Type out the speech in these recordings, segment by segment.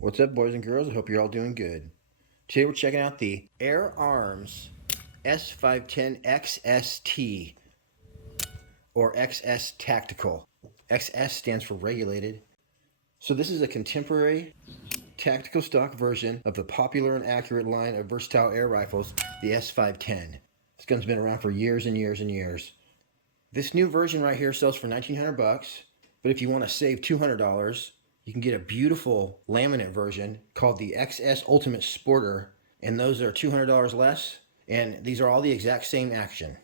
What's up, boys and girls? I hope you're all doing good. Today we're checking out the Air Arms S510 XST or XS Tactical. XS stands for regulated. So this is a contemporary tactical stock version of the popular and accurate line of versatile air rifles, the S510. This gun's been around for years and years and years. This new version right here sells for $1,900, but if you want to save $200, you can get a beautiful laminate version called the XS Ultimate Sporter, and those are $200 less, and these are all the exact same action.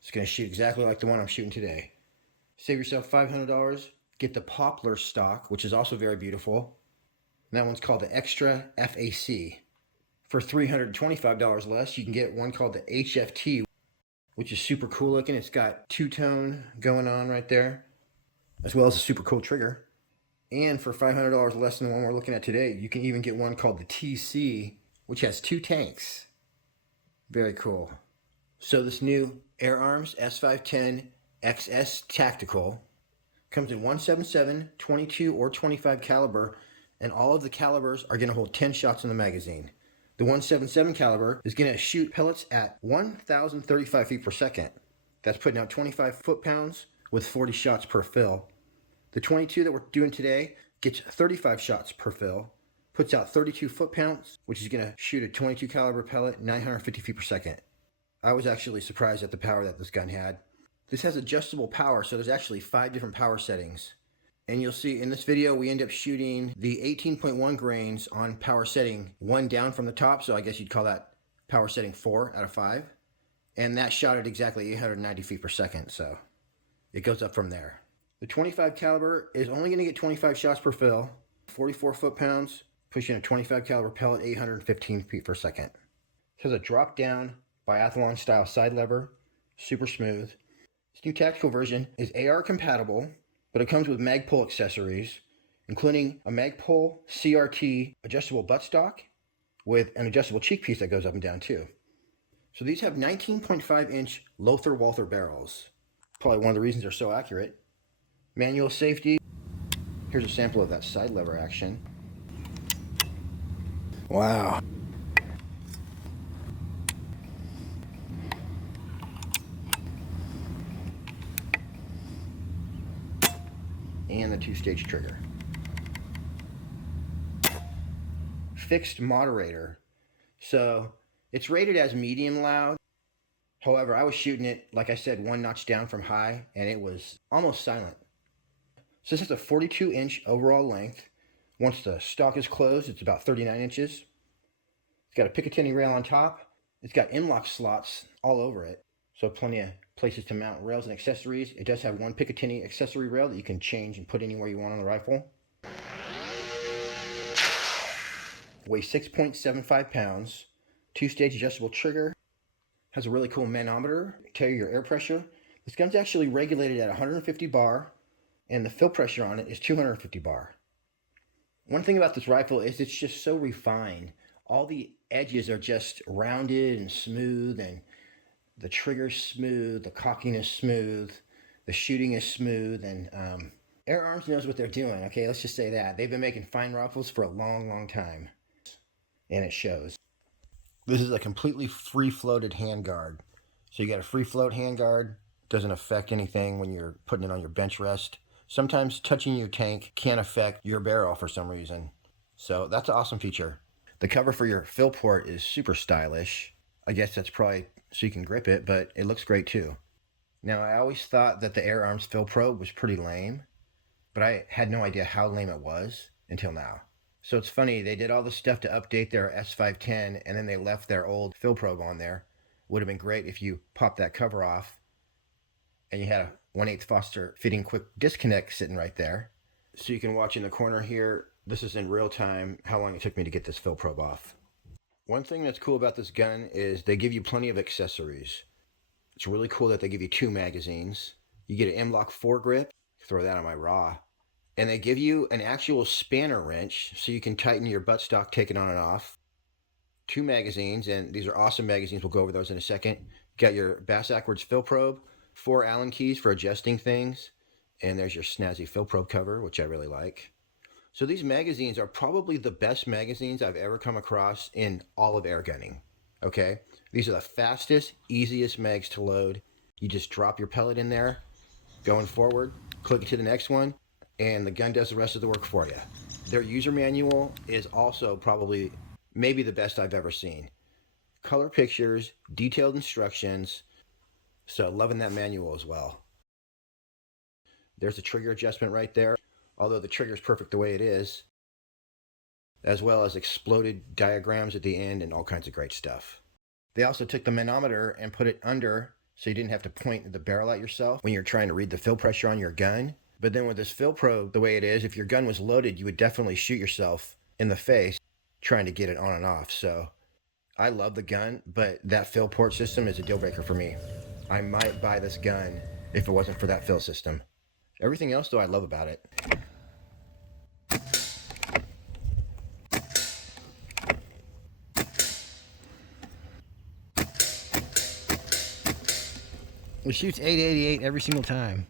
It's going to shoot exactly like the one I'm shooting today. Save yourself $500, get the Poplar stock, which is also very beautiful. And that one's called the Extra FAC. For $325 less, you can get one called the HFT, which is super cool looking. It's got two-tone going on right there, as well as a super cool trigger. And for $500 less than the one we're looking at today, you can even get one called the TC, which has two tanks. Very cool. So this new Air Arms S510 XS Tactical comes in 177, 22, or 25 caliber, and all of the calibers are going to hold 10 shots in the magazine. The 177 caliber is going to shoot pellets at 1,035 feet per second. That's putting out 25 foot-pounds with 40 shots per fill. The 22 that we're doing today gets 35 shots per fill, puts out 32 foot-pounds, which is going to shoot a 22 caliber pellet 950 feet per second. I was actually surprised at the power that this gun had. This has adjustable power, so there's actually 5 different power settings. And you'll see in this video, we end up shooting the 18.1 grains on power setting 1 down from the top. So I guess you'd call that power setting 4 out of 5. And that shot at exactly 890 feet per second. So it goes up from there. The 25 caliber is only going to get 25 shots per fill, 44 foot-pounds, pushing a 25 caliber pellet 815 feet per second. It has a drop down biathlon style side lever, super smooth. This new tactical version is AR compatible, but it comes with Magpul accessories, including a Magpul CRT adjustable buttstock with an adjustable cheek piece that goes up and down too. So these have 19.5-inch Lothar Walther barrels. Probably one of the reasons they're so accurate. Manual safety. Here's a sample of that side lever action. Wow. And the 2-stage trigger. Fixed moderator. So it's rated as medium loud. However, I was shooting it, like I said, 1 notch down from high, and it was almost silent. So this has a 42-inch overall length. Once the stock is closed, it's about 39 inches. It's got a Picatinny rail on top. It's got M-LOK slots all over it, so plenty of places to mount rails and accessories. It does have one Picatinny accessory rail that you can change and put anywhere you want on the rifle. Weighs 6.75 pounds. 2-stage adjustable trigger. Has a really cool manometer to tell you your air pressure. This gun's actually regulated at 150 bar, and the fill pressure on it is 250 bar. One thing about this rifle is it's just so refined. All the edges are just rounded and smooth, and the trigger's smooth, the cocking is smooth, the shooting is smooth, and Air Arms knows what they're doing, okay? Let's just say that. They've been making fine rifles for a long, long time, and it shows. This is a completely free-floated handguard. So you got a free-float handguard, doesn't affect anything when you're putting it on your bench rest. Sometimes touching your tank can affect your barrel for some reason. So that's an awesome feature. The cover for your fill port is super stylish. I guess that's probably so you can grip it, but it looks great too. Now, I always thought that the Air Arms fill probe was pretty lame, but I had no idea how lame it was until now. So it's funny, they did all this stuff to update their S510, and then they left their old fill probe on there. Would have been great if you popped that cover off and you had a 1/8 Foster fitting quick disconnect sitting right there. So you can watch in the corner here, this is in real time, how long it took me to get this fill probe off. One thing that's cool about this gun is they give you plenty of accessories. It's really cool that they give you 2 magazines. You get an M-LOK foregrip, throw that on my raw. And they give you an actual spanner wrench so you can tighten your buttstock, take it on and off. 2 magazines, and these are awesome magazines. We'll go over those in a second. You got your bass backwards fill probe, 4 Allen keys for adjusting things, and there's your snazzy fill probe cover, which I really like. So these magazines are probably the best magazines I've ever come across in all of airgunning. Okay, these are the fastest, easiest mags to load. You just drop your pellet in there, going forward, click it to the next one, and the gun does the rest of the work for you. Their user manual is also probably maybe the best I've ever seen. Color pictures, detailed instructions, so loving that manual as well. There's a trigger adjustment right there, although the trigger is perfect the way it is, as well as exploded diagrams at the end and all kinds of great stuff. They also took the manometer and put it under so you didn't have to point the barrel at yourself when you're trying to read the fill pressure on your gun. But then with this fill probe, the way it is, if your gun was loaded, you would definitely shoot yourself in the face trying to get it on and off. So I love the gun, but that fill port system is a deal breaker for me. I might buy this gun if it wasn't for that fill system. Everything else, though, I love about it. It shoots 888 every single time.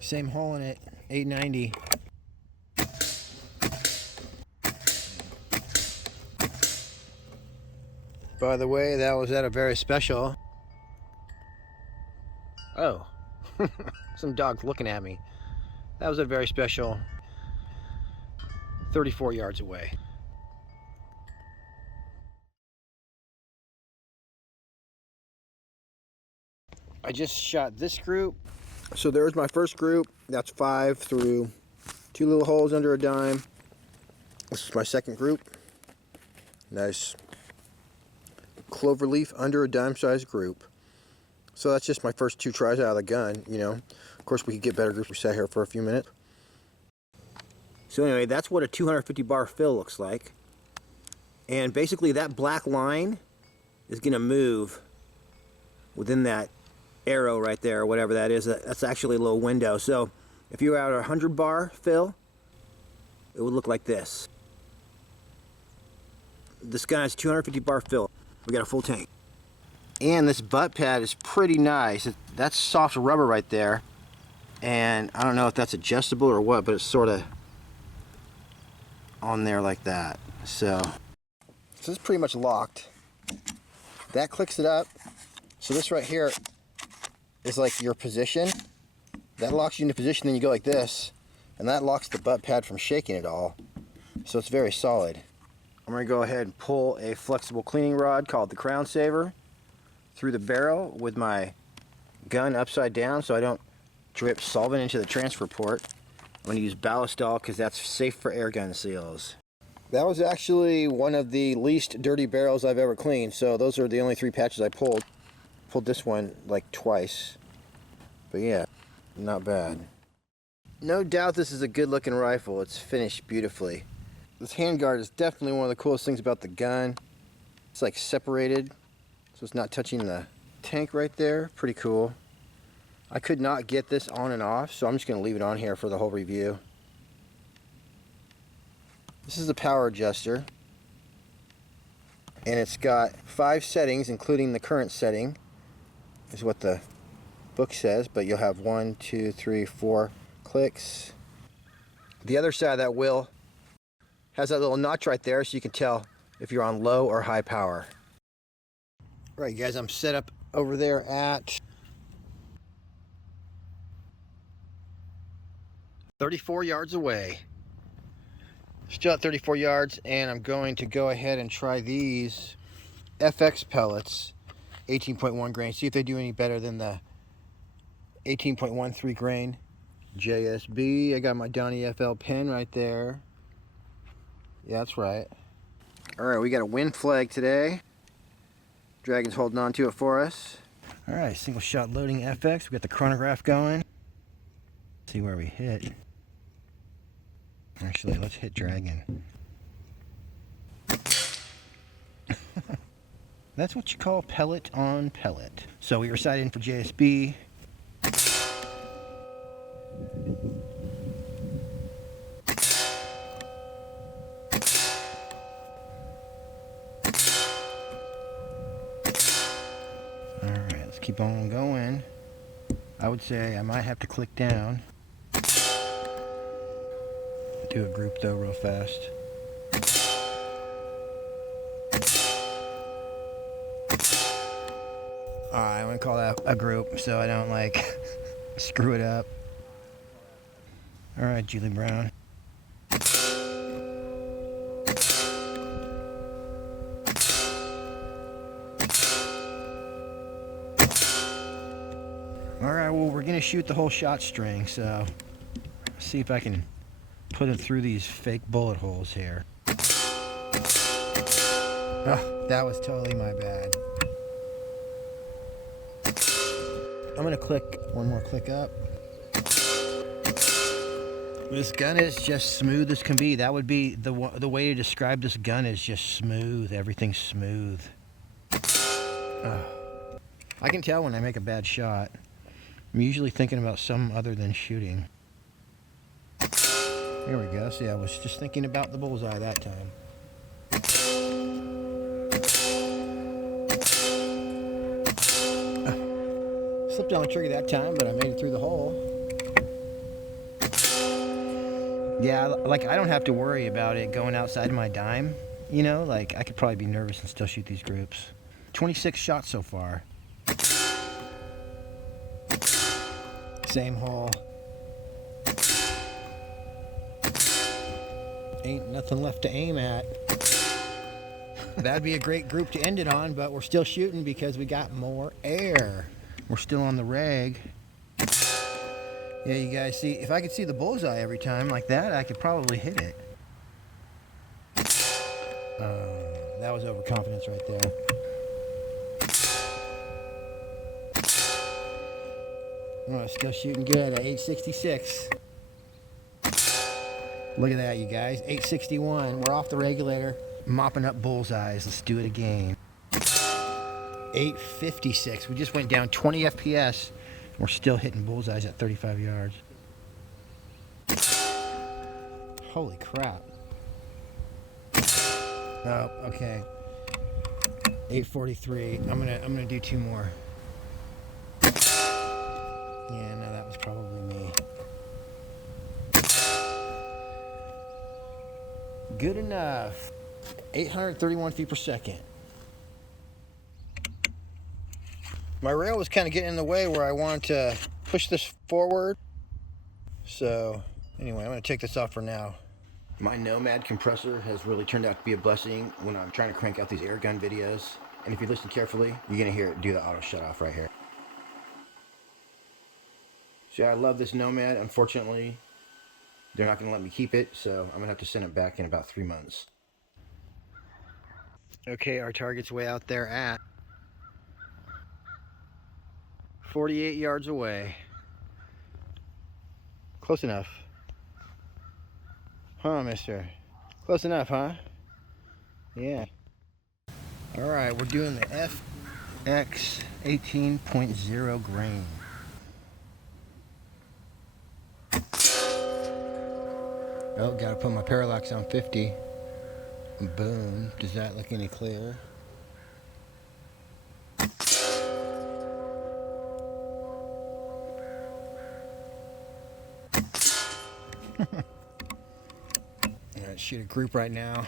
Same hole in it, 890. By the way, that was at a very special. Oh, some dog's looking at me. That was a very special 34 yards away. I just shot this group. So there's my first group. That's 5 through 2 little holes under a dime. This is my second group. Nice clover leaf under a dime size group. So that's just my first 2 tries out of the gun, you know. Of course, we could get better groups. We sat here for a few minutes. So anyway, that's what a 250 bar fill looks like. And basically that black line is going to move within that arrow right there, or whatever that is. That's actually a little window. So if you were at a 100 bar fill, it would look like this. This guy's 250 bar fill. We got a full tank. And this butt pad is pretty nice. That's soft rubber right there. And I don't know if that's adjustable or what, but it's sort of on there like that. So this is pretty much locked. That clicks it up. So this right here is like your position. That locks you into position, then you go like this, and that locks the butt pad from shaking at all. So it's very solid. I'm going to go ahead and pull a flexible cleaning rod called the Crown Saver through the barrel with my gun upside down so I don't drip solvent into the transfer port. I'm going to use Ballistol because that's safe for air gun seals. That was actually one of the least dirty barrels I've ever cleaned, so those are the only 3 patches I pulled. Pulled this one like twice. But yeah, not bad. No doubt this is a good looking rifle. It's finished beautifully. This handguard is definitely one of the coolest things about the gun. It's like separated, so it's not touching the tank right there. Pretty cool. I could not get this on and off, so I'm just going to leave it on here for the whole review. This is the power adjuster. And it's got 5 settings, including the current setting, is what the book says, but you'll have 1, 2, 3, 4 clicks. The other side of that wheel has that little notch right there so you can tell if you're on low or high power. All right, guys, I'm set up over there at 34 yards away. Still at 34 yards, and I'm going to go ahead and try these FX pellets, 18.1 grain, see if they do any better than the 18.13 grain JSB. I got my Donnie FL pin right there. Yeah, that's right. All right, we got a wind flag today. Dragon's holding on to it for us. All right, single shot loading FX. We got the chronograph going. Let's see where we hit. Actually, let's hit Dragon. That's what you call pellet on pellet. So we were sighted in for JSB. Alright, let's keep on going. I would say I might have to click down. Do a group though real fast. Alright, I'm gonna call that a group so I don't like screw it up. Alright, Julie Brown. Alright, well, we're gonna shoot the whole shot string, so see if I can put it through these fake bullet holes here. Oh, that was totally my bad. I'm gonna click one more click up. This gun is just smooth as can be. That would be the way to describe this gun is just smooth. Everything's smooth. Oh. I can tell when I make a bad shot. I'm usually thinking about something other than shooting. There we go. See, I was just thinking about the bullseye that time. Slipped on the trigger that time, but I made it through the hole. Yeah, like I don't have to worry about it going outside my dime. You know, like I could probably be nervous and still shoot these groups. 26 shots so far. Same hole. Ain't nothing left to aim at. That'd be a great group to end it on, but we're still shooting because we got more air. We're still on the rag. Yeah, you guys see, if I could see the bullseye every time like that, I could probably hit it. That was overconfidence right there. Oh, still shooting good at 866. Look at that, you guys. 861. We're off the regulator. Mopping up bullseyes. Let's do it again. 856. We just went down 20 FPS. We're still hitting bullseyes at 35 yards. Holy crap. Oh, okay. 843. I'm gonna do two more. Yeah, no, that was probably me. Good enough. 831 feet per second. My rail was kind of getting in the way where I wanted to push this forward. So, anyway, I'm going to take this off for now. My Nomad compressor has really turned out to be a blessing when I'm trying to crank out these Airgun videos. And if you listen carefully, you're going to hear it do the auto shut off right here. So yeah, I love this Nomad. Unfortunately, they're not going to let me keep it, so I'm going to have to send it back in about 3 months. Okay, our target's way out there at 48 yards away. Close enough. Huh, mister? Close enough, huh? Yeah. Alright, we're doing the FX 18.0 grain. Oh, gotta put my parallax on 50. Boom. Does that look any clearer? Alright, shoot a group right now.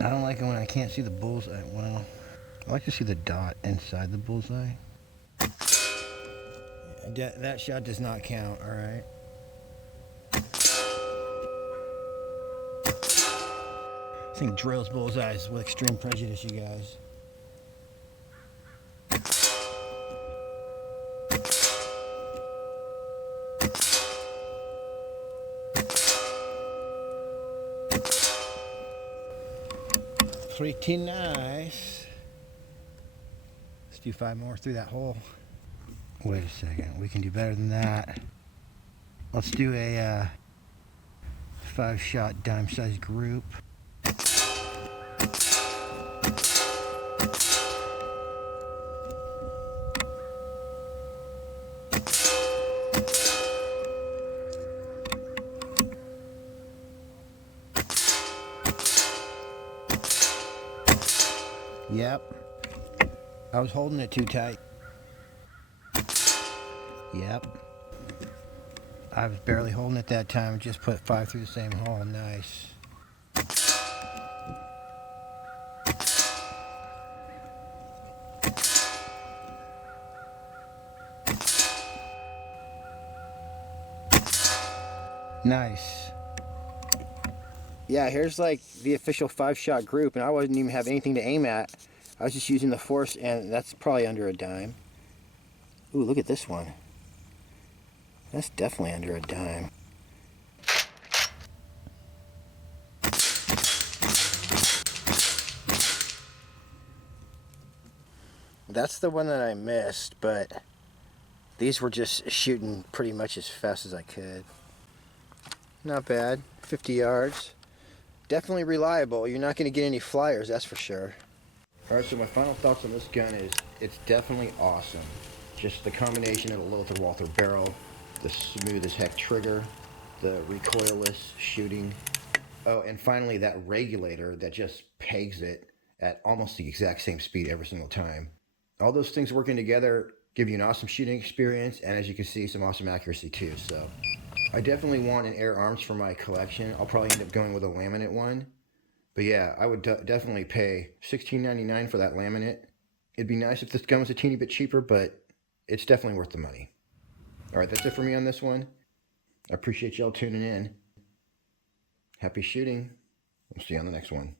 I don't like it when I can't see the bullseye. Well, I like to see the dot inside the bullseye. That shot does not count, alright? This thing drills bullseyes with extreme prejudice, you guys. Pretty nice. Let's do 5 more through that hole. Wait a second, we can do better than that. Let's do a 5-shot dime-sized group. Yep. I was holding it too tight. Yep. I was barely holding it that time. Just put 5 through the same hole. Nice. Nice. Yeah, here's like the official 5-shot group, and I wouldn't even have anything to aim at. I was just using the force, and that's probably under a dime. Ooh, look at this one. That's definitely under a dime. That's the one that I missed, but these were just shooting pretty much as fast as I could. Not bad. 50 yards. Definitely reliable. You're not going to get any flyers, that's for sure. Alright, so my final thoughts on this gun is it's definitely awesome. Just the combination of the Lothar Walther barrel, the smooth as heck trigger, the recoilless shooting. Oh, and finally that regulator that just pegs it at almost the exact same speed every single time. All those things working together give you an awesome shooting experience, and as you can see, some awesome accuracy too. So I definitely want an Air Arms for my collection. I'll probably end up going with a laminate one. But yeah, I would definitely pay $16.99 for that laminate. It'd be nice if this gun was a teeny bit cheaper, but it's definitely worth the money. All right, that's it for me on this one. I appreciate y'all tuning in. Happy shooting. We'll see you on the next one.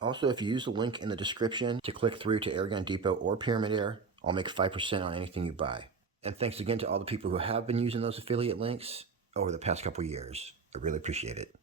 Also, if you use the link in the description to click through to Airgun Depot or Pyramid Air, I'll make 5% on anything you buy. And thanks again to all the people who have been using those affiliate links over the past couple years. I really appreciate it.